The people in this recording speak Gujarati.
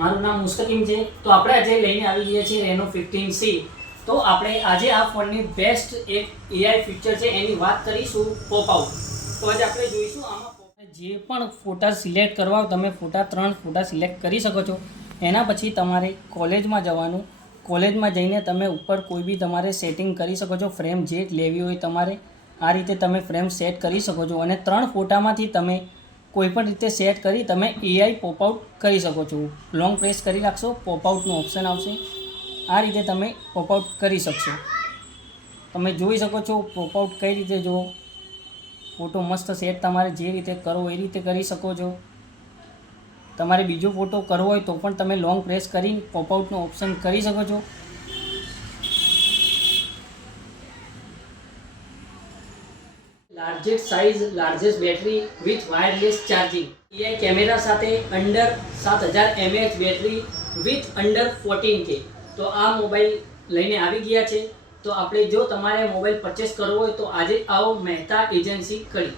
મારું નામ મુસ્તકીમ છે। તો આપણે આજે લઈને આવી ગયા છીએ રેનો 15C। તો આપણે આજે આ ફોનની બેસ્ટ એક એઆઈ ફીચર છે એની વાત કરીશું, પોપ આઉટ। તો આજે આપણે જોઈશું આમાં જે પણ ફોટા સિલેક્ટ કરવા તમે 3 ફોટા સિલેક્ટ કરી શકો છો। એના પછી તમારે કોલેજમાં જવાનું, કોલેજમાં જઈને તમે ઉપર કોઈ બી તમારે સેટિંગ કરી શકો છો, ફ્રેમ જે લેવી હોય તમારે આ રીતે તમે ફ્રેમ સેટ કરી શકો છો અને 3 ફોટામાંથી તમે કોઈપણ રીતે સેટ કરી તમે એઆઈ પોપ આઉટ કરી શકો છો। લોંગ પ્રેસ કરી રાખશો, પોપ આઉટનું ઓપ્શન આવશે, આ રીતે તમે પોપ આઉટ કરી શકશો। તમે જોઈ શકો છો પોપ આઉટ કઈ રીતે જુઓ, ફોટો મસ્ત સેટ તમારે જે રીતે કરવો એ રીતે કરી શકો છો। તમારે બીજો ફોટો કરવો હોય તો પણ તમે લોંગ પ્રેસ કરી પોપ આઉટનું ઓપ્શન કરી શકો છો। Largest size, largest battery with wireless charging, AI camera સાથે under 7000 mAh battery with under 14K। તો આ મોબાઈલ લઈને આવી ગયા છે। તો આપણે જો તમારે મોબાઈલ પરચેસ કરવો હોય તો આજે આવો મહેતા એજન્સી કરી।